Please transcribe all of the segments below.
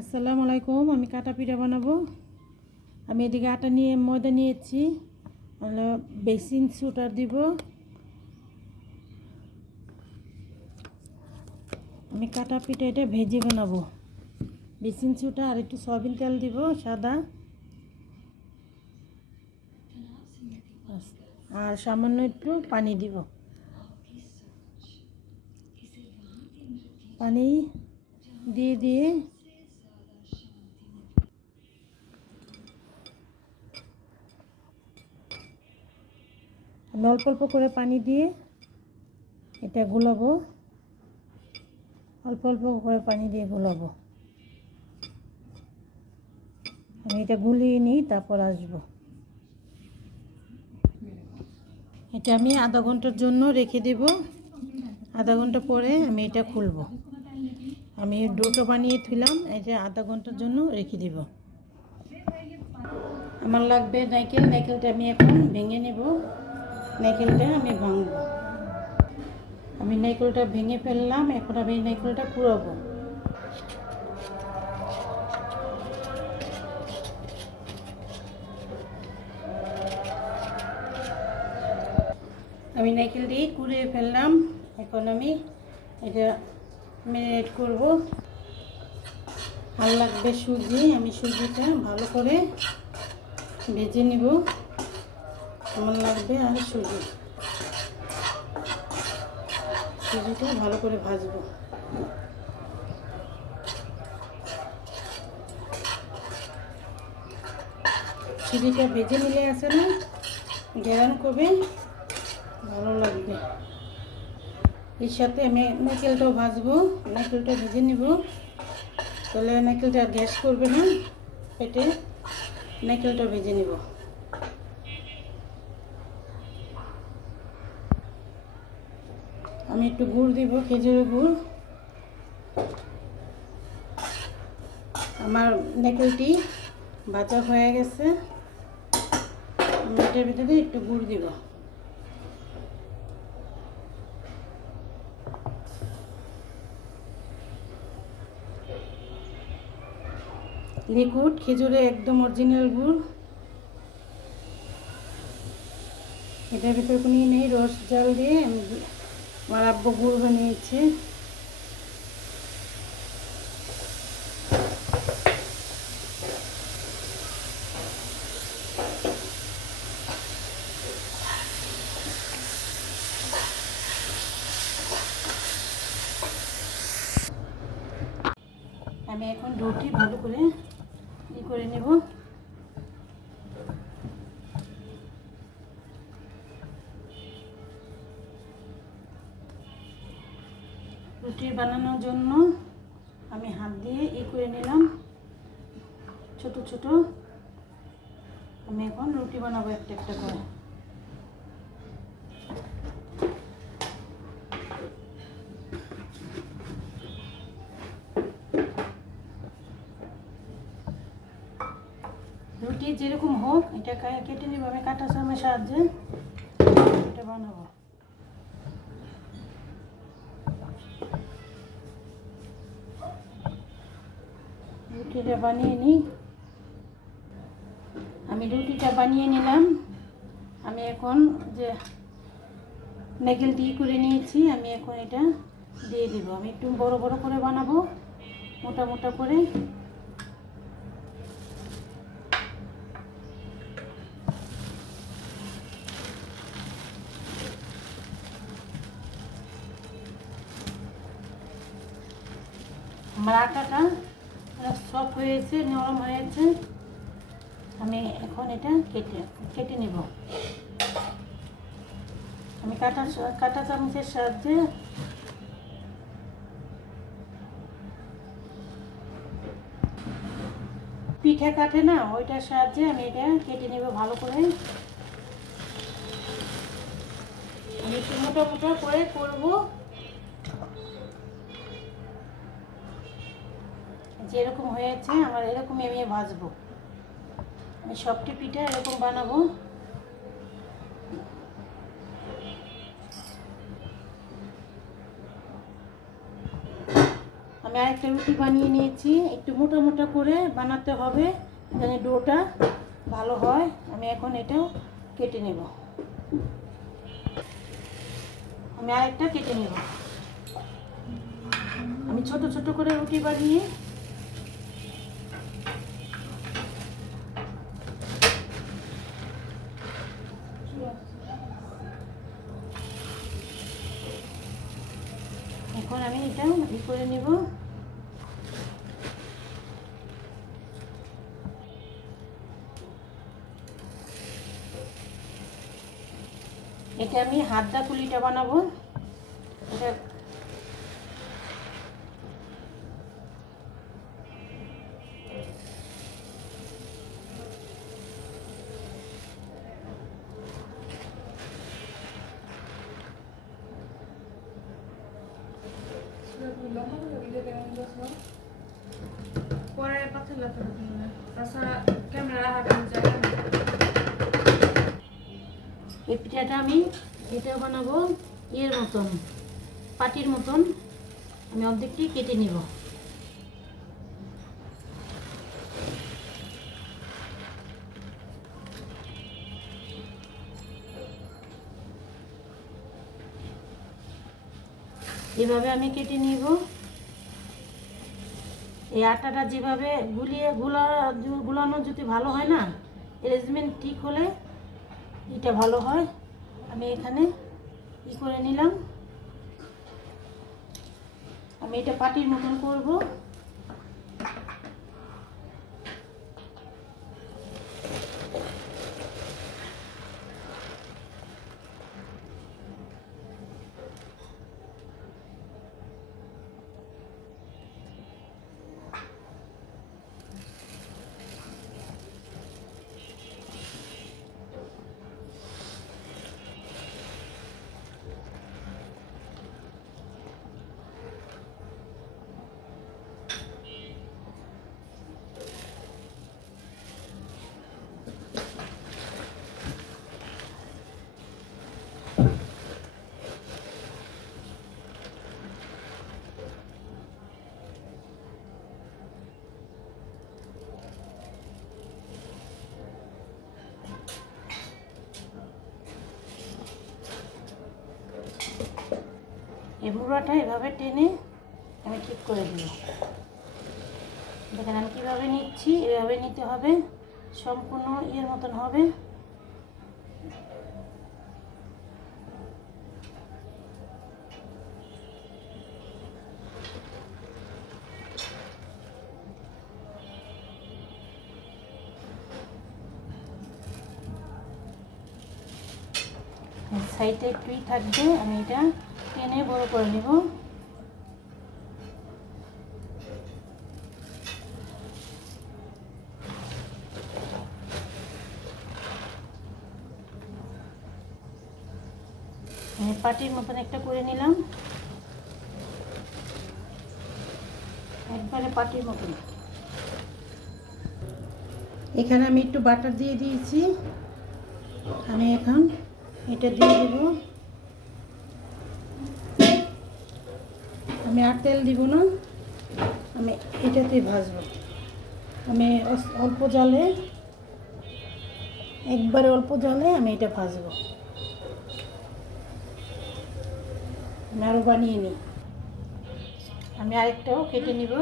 আসসালামু আলাইকুম। আমি কাটা পিঠা বানাবো। আমি এদিকে আটা নিয়ে ময়দা নিয়েছি, বেসিন সুটার দিব। আমি কাটা পিঠা এটা ভেজে বানাবো। বেসিন সুটা আর একটু সয়াবিন তেল দিব সাদা, আর সামান্য একটু পানি দিব। পানি দিয়ে আমি অল্প অল্প করে পানি দিয়ে এটা গোলাবো। অল্প অল্প করে পানি দিয়ে গোলাবো। আমি এটা গুলিয়ে নিই, তারপর আসবো। এটা আমি আধা ঘন্টার জন্য রেখে দেব। আধা ঘন্টা পরে আমি এটা খুলব। আমি ডোটা বানিয়ে থুলাম, এটা আধা ঘন্টার জন্য রেখে দেব। আমার লাগবে নারকেল। নারকেলটা আমি এখন ভেঙে নেব। নারকেলটা আমি ভাঙব। আমি নারকেলটা ভেঙে ফেললাম। এখন আমি নারকেলটা কুড়াবো। আমি নারকেল দিয়ে কুড়িয়ে ফেললাম। এখন আমি এটা ম্যারিনেট করব। আর লাগবে সুজি। আমি সুজিটা ভালো করে ভেজে নিব। আমার লাগবে আর সুজিটা ভালো করে ভাজবো। সুজিটা ভেজে নিলে আছে না, গ্যারান করবে, ভালো লাগবে। এর সাথে আমি নারকেলটাও ভাজবো। নারকেলটা ভেজে নিব, তাহলে নারকেলটা গ্যাস করবে না পেটে। নারকেলটা ভেজে নিব। আমি একটু গুড় দিব, খেজুরের গুড়। আমার নারকেলটি ভাজা হয়ে গেছে। আমি এটার ভিতরে একটু গুড় দিব। লিকুইড খেজুরে একদম অরিজিনাল গুড়। এটার ভিতরে কোনো নেই, রস জাল দিয়ে আমার আব্বু গুড় বানিয়েছে। আমি এখন রুটি ভালো করে করে নেব। রুটি বানানোর জন্য আমি হাত দিয়ে করে নিলাম ছোট ছোট। আমি এখন রুটি বানাবো একটা একটা করে। রুটি যেরকম হোক এটা কেটে নিব। আমি কাঁটা চামচের সাহায্যে এটা বানাবো। রুটিটা বানিয়ে নিই। আমি রুটিটা বানিয়ে নিলাম। আমি এখন যে নারকেলটি করে নিয়েছি, আমি এখন এটা দিয়ে দিব। আমি একটু বড় বড় করে বানাবো, মোটা মোটা করে। আমার আটাটা সফট হয়েছে, নরম হয়েছে। আমি এখন এটা কেটে নেব। আমি কাঁটা চামচের সাহায্যে পিঠা কাটে না, ওইটার সাহায্যে আমি এটা কেটে নেব ভালো করে। আমি একটু মোটা মোটা করে করবো। যেরকম হয়েছে আমার এরকমই আমি ভাজবো। আমি সবটি পিঠা এরকম বানাবো। আমি আমি আরেকটা রুটি বানিয়ে নিয়েছি। একটু মোটা মোটা করে বানাতে হবে যেন ডোটা ভালো হয়। আমি এখন এটাও কেটে নেব। আমি আরেকটা কেটে নেব। আমি ছোট ছোট করে রুটি বানিয়ে এখন আমি এটা করে নেব। এটা আমি হাত দা কুলিটা বানাবো। এটা পরে পাতলা করে দিলে তাছাড়া ক্যামেরা হারানো যায় না। এই পিঠাটা আমি এটা বানাবো এর মতন, পাটির মতন। আমি অর্ধেকটি কেটে নিব। এভাবে আমি কেটে নিব। এই আটাটা যেভাবে গুলানো যদি ভালো হয় না, অ্যারেঞ্জমেন্ট ঠিক হলে এটা ভালো হয়। আমি এখানে করে নিলাম। আমি এটা পাটির মতন করব। এই মুড়াটা এভাবে টেনে আমি ঠিক করে দিব। দেখেন আমি কীভাবে নিচ্ছি, এভাবে নিতে হবে, সম্পূর্ণ ইয়ের মতন হবে। সাইডে একটুই থাকবে, আমি এটা টেনে বড় করে নেব। পাটির মতন একটা করে নিলাম, একবারে পাটির মতন। এখানে আমি একটু বাটার দিয়ে দিয়েছি। আমি এখন এটা দিয়ে দেব। আমি আর তেল দিব না, আমি এটাতেই ভাজবো। আমি অল্প জালে, একবারে অল্প জালে আমি এটা ভাজবো। আমি আরও বানিয়ে নিই। আমি আরেকটাও কেটে নিব।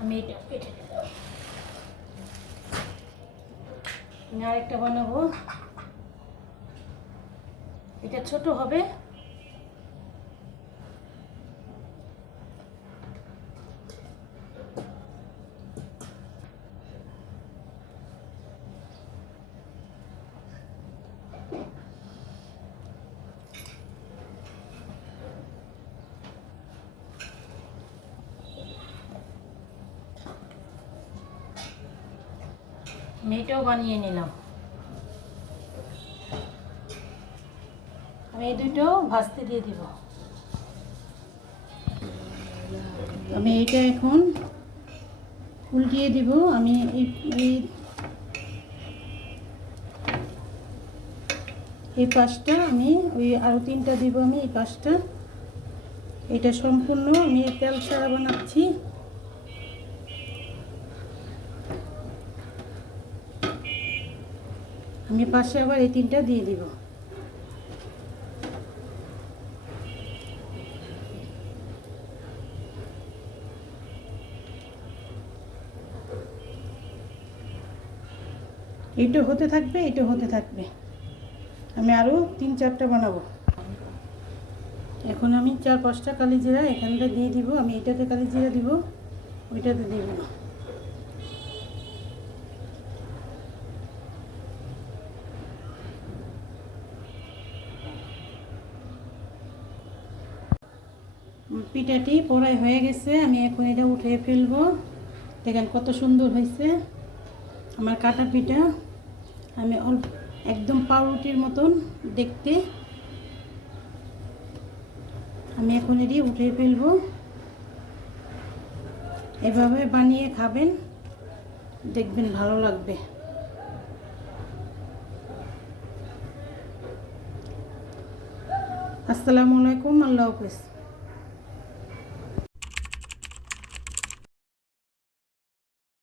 আমি এটা কেটে নেব। আমি আরেকটা বানাবো, এটা ছোট হবে। আমি এটাও বানিয়ে নিলাম। আমি এই দুটো ভাজতে দিয়ে দিব। আমি এইটা এখন উল্টিয়ে দিব। আমি এই পাশটা আমি ওই আরও 3টা দিব। আমি এই পাশটা, এটা সম্পূর্ণ আমি তেল ছাড়া বানাচ্ছি। আমি পাশে আবার এই 3টা দিয়ে দিব। এইটা হতে থাকবে, এটা হতে থাকবে। আমি আরও 3-4টা বানাবো। এখন আমি 4-5টা কালি জিরা এখানটা দিয়ে দিব। আমি এটাতে কালি জিরা দিব, ওইটাতে দিব না। পিঠাটি পোড়াই হয়ে গেছে। আমি এখন এটা উঠিয়ে ফেলবো। দেখেন কত সুন্দর হয়েছে আমার কাটা পিঠা। আমি একদম পাউরুটির মতন দেখতে। আমি এখন এটি উঠিয়ে ফেলবো। এভাবে বানিয়ে খাবেন, দেখবেন ভালো লাগবে। আসসালামু আলাইকুম, আল্লাহ হাফেজ।